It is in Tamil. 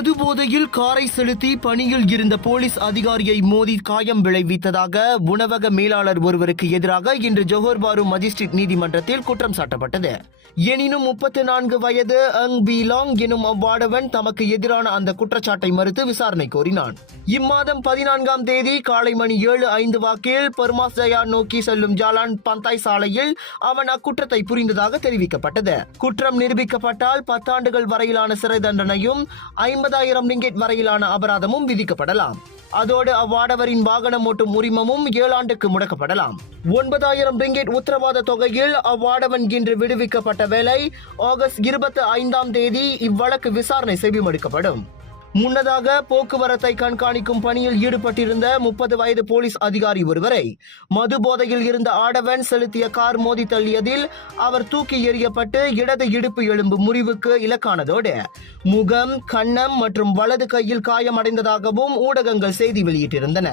மது போதையில் காரை செலுத்தி பணியில் இருந்த போலீஸ் அதிகாரியை மோதி காயம் விளைவித்ததாக உணவக மேலாளர் ஒருவருக்கு எதிராக இன்று ஜோஹர் பாரு மஜிஸ்ட்ரேட் நீதிமன்றத்தில் குற்றம் சாட்டப்பட்டது. எனினும் 34 வயது அங் பீலாங் எனும் அவ்வாடவன் தமக்கு எதிரான அந்த குற்றச்சாட்டை மறுத்து விசாரணை கோரினான். இம்மாதம் 14ஆம் தேதி காலை மணி 7:05 வாக்கில் பெர்மாஸ் ஜயா நோக்கி செல்லும் ஜாலான் பந்தாய் சாலையில் அவன் அக்குற்றத்தை புரிந்ததாக தெரிவிக்கப்பட்டது. குற்றம் நிரூபிக்கப்பட்டால் 10 ஆண்டுகள் வரையிலான சிறை தண்டனையும் 50,000 ரிங்கெட் வரையிலான அபராதமும் விதிக்கப்படலாம். அதோடு அவ்வாடவரின் வாகனம் ஓட்டும் உரிமமும் 7 ஆண்டுக்கு முடக்கப்படலாம். 9,000 ரிங்கெட் உத்தரவாத தொகையில் அவ்வாடவன் இன்று விடுவிக்கப்பட்ட வேளை ஆகஸ்ட் 25ஆம் தேதி இவ்வழக்கு விசாரணை செவிமடுக்கப்படும். முன்னதாக போக்குவரத்தை கண்காணிக்கும் பணியில் ஈடுபட்டிருந்த 30 வயது போலீஸ் அதிகாரி ஒருவரை மது போதையில் இருந்த ஆடவன் செலுத்திய கார் மோதி தள்ளியதில் அவர் தூக்கி எறியப்பட்டு இடது இடுப்பு எலும்பு முறிவுக்கு இலக்கானதோடு முகம், கன்னம் மற்றும் வலது கையில் காயமடைந்ததாகவும் ஊடகங்கள் செய்தி வெளியிட்டிருந்தன.